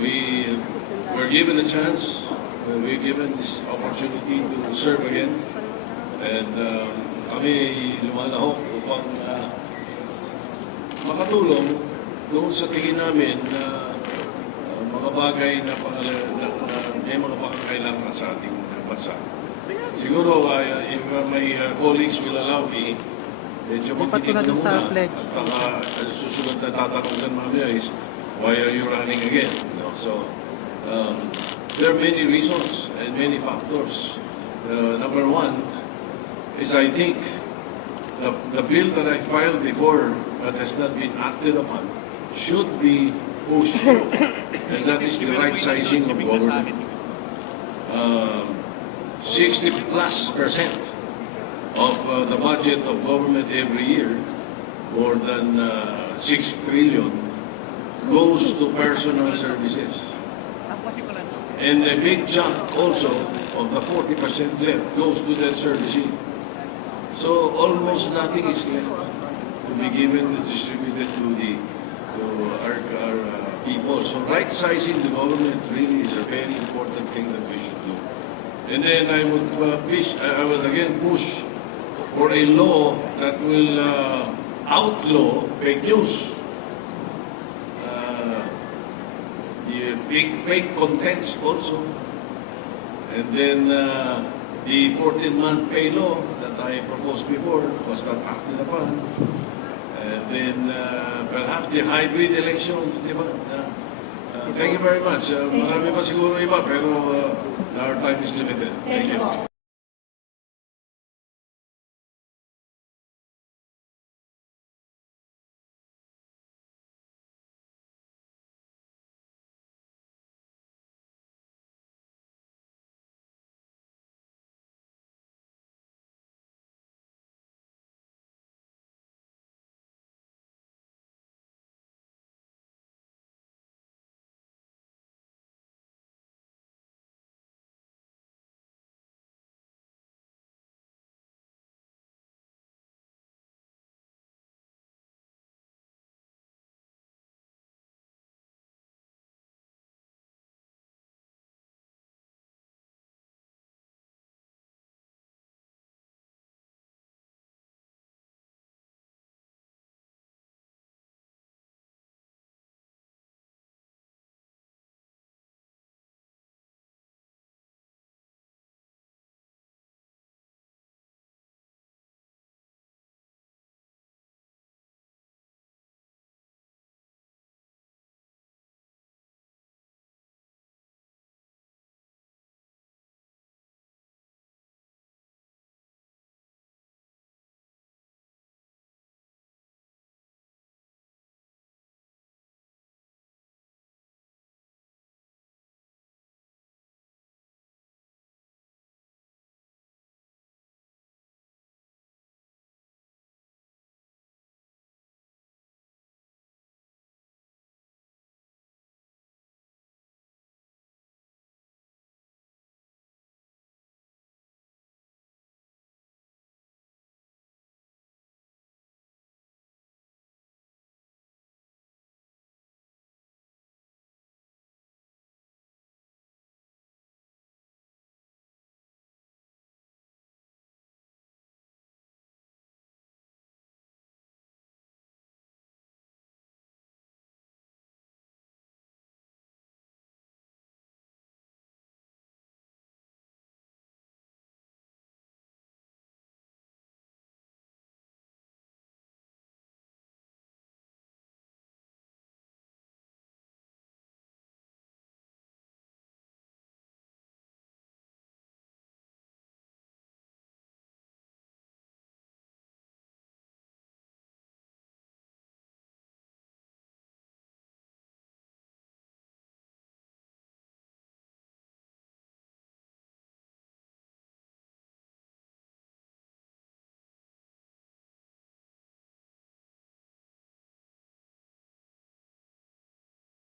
we were given a chance, we're given this opportunity to serve again. And kami lumalahok upang makatulong doon sa tingin namin na mga bagay na may mga pangangailangan sa ating bansa. Siguro, if my colleagues will allow me, medyo magtitig na muna. At susunod na tatanong mamaya is, why are you running again? No? So, there are many reasons and many factors. Number one is, I think, the bill that I filed before that has not been acted upon should be pushed through. And that is the right sizing of government. 60+% of the budget of government every year, more than 6 trillion, goes to personal services. And a big chunk also of the 40% left goes to that servicing. So almost nothing is left to be given and distributed to our people. So right sizing the government really is a very important thing that we should do. And then I would again push for a law that will outlaw fake news. The fake contents also. And then the 14-month pay law that I proposed before was not acted upon. And then perhaps the hybrid elections, di ba? Thank you very much. Marami pa siguro iba, pero our time is limited. Thank you.